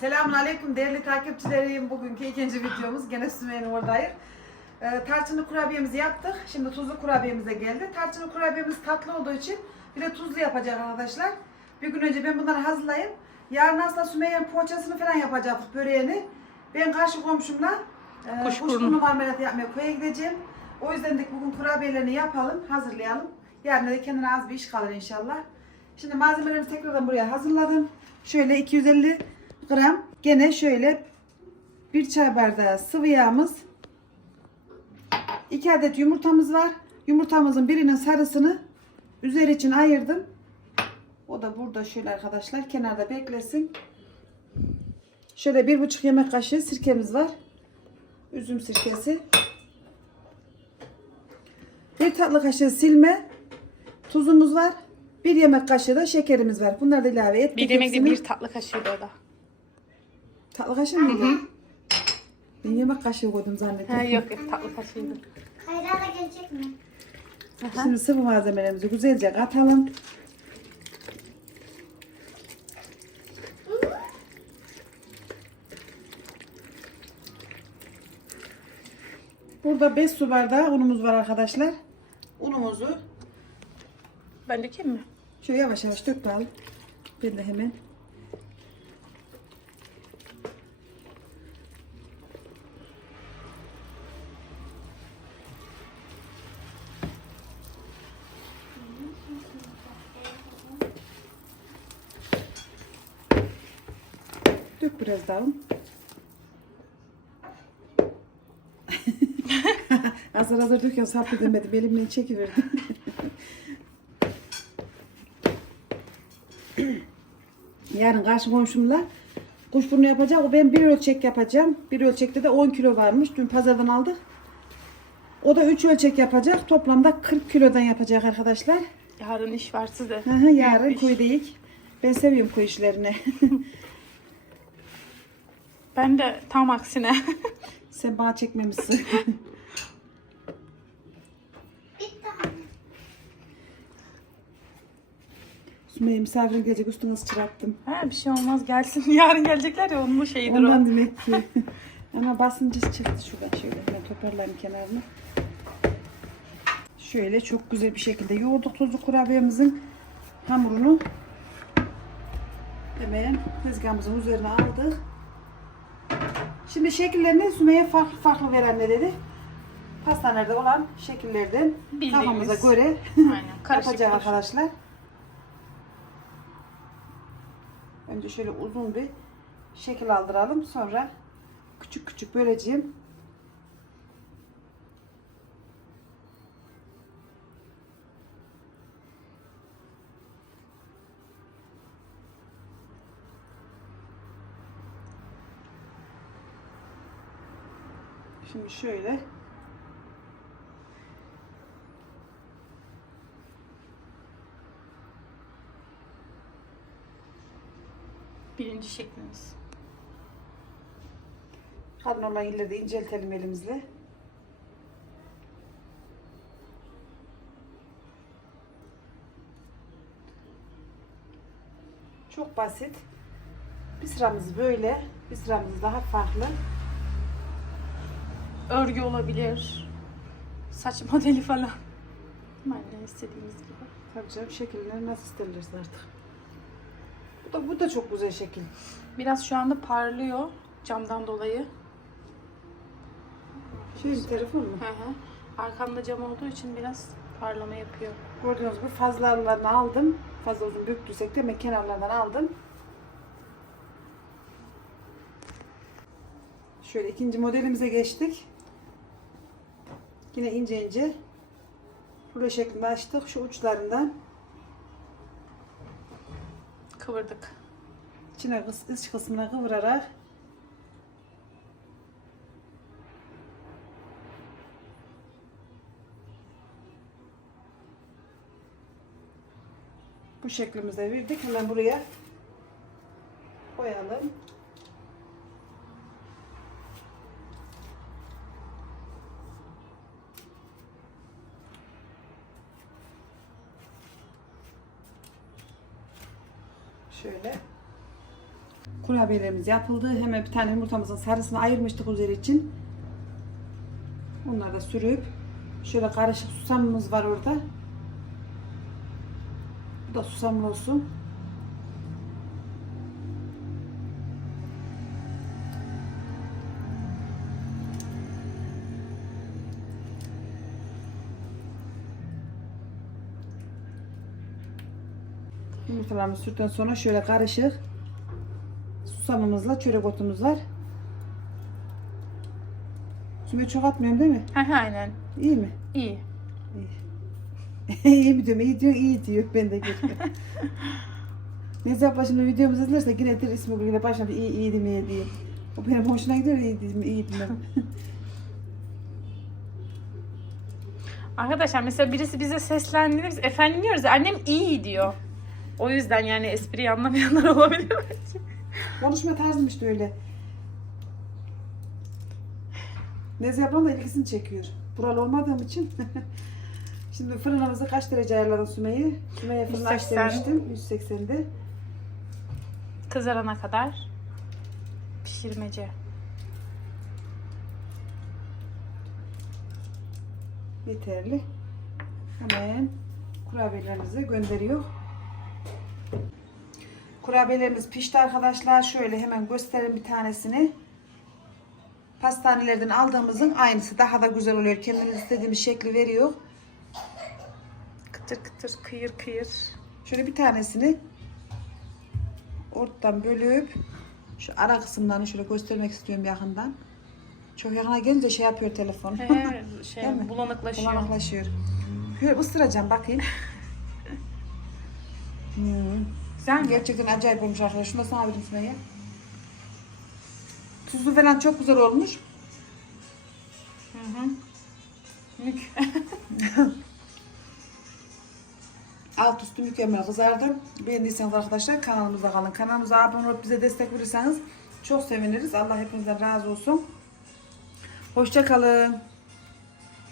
Selamun Aleyküm değerli takipçilerim. Bugünkü ikinci videomuz. Gene Sümeyye'nin oradayız. Ee, tarçınlı kurabiyemizi yaptık. Şimdi tuzlu kurabiyemize geldi. Tarçınlı kurabiyemiz tatlı olduğu için bir de tuzlu yapacağız arkadaşlar. Bir gün önce ben bunları hazırlayayım. Yarın aslında Sümeyye'nin poğaçasını falan yapacaktık böreğini. Ben karşı komşumla e, Kuşburnu. kuşburnu marmelatı yapmaya köye gideceğim. O yüzden dedik bugün kurabiyelerini yapalım, hazırlayalım. Yarın da kendine az bir iş kalır inşallah. Şimdi malzemelerimi tekrardan buraya hazırladım. Şöyle 250 gram. Gene şöyle bir çay bardağı sıvı yağımız. 2 adet yumurtamız var. Yumurtamızın birinin sarısını üzeri için ayırdım. O da burada şöyle arkadaşlar kenarda beklesin. Şöyle bir buçuk yemek kaşığı sirkemiz var. Üzüm sirkesi. Bir tatlı kaşığı silme. Tuzumuz var. Bir yemek kaşığı da şekerimiz var. Bunları da ilave ettik. Bir yemek de hepsini. bir tatlı kaşığı da o da. Tatlı kaşığı mıydı? Ben yemek kaşığı koydum zannettim. Ha yok yok tatlı kaşığıydı. Hayra da gelecek mi? Şimdi sıvı malzemelerimizi güzelce katalım. Burada 5 su bardağı unumuz var arkadaşlar. Unumuzu Ben dökeyim mi? şöyle yavaş yavaş dök bakalım. Ben de hemen. Dök biraz daha hazır hazır döküyorum sarf edemedim. Elimden çekiverdim. Yarın karşı komşumla kuşburnu yapacak. O ben bir ölçek yapacağım. Bir ölçekte de 10 kilo varmış. Dün pazardan aldık. O da 3 ölçek yapacak. Toplamda 40 kilodan yapacak arkadaşlar. Yarın iş var size. Hı hı, yarın koy değil. Ben seviyorum koy işlerini. Ben de tam aksine. Sen bana çekmemişsin. Sümeyye misafirin gelecek üstüne sıçrattım. ha, bir şey olmaz gelsin. Yarın gelecekler ya onun şeyidir Ondan o. demek ki. Ama basıncı çıktı şuradan şöyle. Ben toparlayayım kenarını. Şöyle çok güzel bir şekilde yoğurduk tuzlu kurabiyemizin hamurunu. Hemen tezgahımızın üzerine aldık. Şimdi şekillerini Sümeyye farklı farklı veren ne dedi? Pastanelerde olan şekillerden Bildiğimiz. kafamıza göre Aynen karışık. arkadaşlar. Önce şöyle uzun bir şekil aldıralım. Sonra küçük küçük böleceğim. Şimdi şöyle Birinci şeklimiz. kalın olan yerleri de inceltelim elimizle. Çok basit. Bir sıramız böyle, bir sıramız daha farklı. Örgü olabilir. Saç modeli falan. Aynen istediğimiz gibi. Tabii canım şekiller nasıl isterlerse artık. Bu da, bu da çok güzel şekil. Biraz şu anda parlıyor camdan dolayı. Şöyle bir telefon mu? Hı hı. Arkamda cam olduğu için biraz parlama yapıyor. Gördüğünüz gibi fazlalarını aldım. Fazla uzun büktüysek de ben kenarlardan aldım. Şöyle ikinci modelimize geçtik. Yine ince ince rulo şeklinde açtık. Şu uçlarından Kıvırdık. içine iç kısmına kıvırarak bu şeklimizde verdik. Hemen buraya koyalım. Şöyle Kurabiyelerimiz yapıldı. Hemen bir tane yumurtamızın sarısını ayırmıştık üzeri için. Bunları da sürüp şöyle karışık susamımız var orada. Bu da susamlı olsun. Yumurtalarımızı sürdükten sonra şöyle karışık susamımızla çörek otumuz var. Süme çok atmıyorum değil mi? Ha ha, aynen. İyi mi? İyi. iyi mi diyorum, iyi diyor, iyi diyor. Ben de geçmiyorum. Neyse abla şimdi videomuzu izlerse yine der ismi yine bir iyi iyi demeye diye. O benim hoşuna gidiyor iyi dedim, iyi demem. Arkadaşlar mesela birisi bize seslendiğinde biz efendim diyoruz. Annem iyi diyor. O yüzden yani espriyi anlamayanlar olabilir belki. Konuşma tarzım işte öyle. Nezih ablam da ilgisini çekiyor. Buralı olmadığım için. Şimdi fırınımızı kaç derece ayarladım Sümeyye? Sümeyye fırını aç 180. demiştim. 180'de. Kızarana kadar pişirmece. Yeterli. Hemen kurabiyelerimizi gönderiyor. Kurabiyelerimiz pişti arkadaşlar. Şöyle hemen göstereyim bir tanesini. Pastanelerden aldığımızın aynısı. Daha da güzel oluyor. Kendiniz istediğimiz şekli veriyor. Kıtır kıtır kıyır kıyır. Şöyle bir tanesini ortadan bölüp şu ara kısımlarını şöyle göstermek istiyorum yakından. Çok yakına gelince şey yapıyor telefon. He, şey bulanıklaşıyor. Bulanıklaşıyor. Şöyle ısıracağım bakayım. Hmm. Mi? Gerçekten acayip olmuş arkadaşlar. Şunu da sana vereyim Sümeyye. Tuzlu falan çok güzel olmuş. Hı hı. Mük. Alt üstü mükemmel kızardı. Beğendiyseniz arkadaşlar kanalımıza kalın. Kanalımıza abone olup bize destek verirseniz çok seviniriz. Allah hepinizden razı olsun. Hoşça kalın.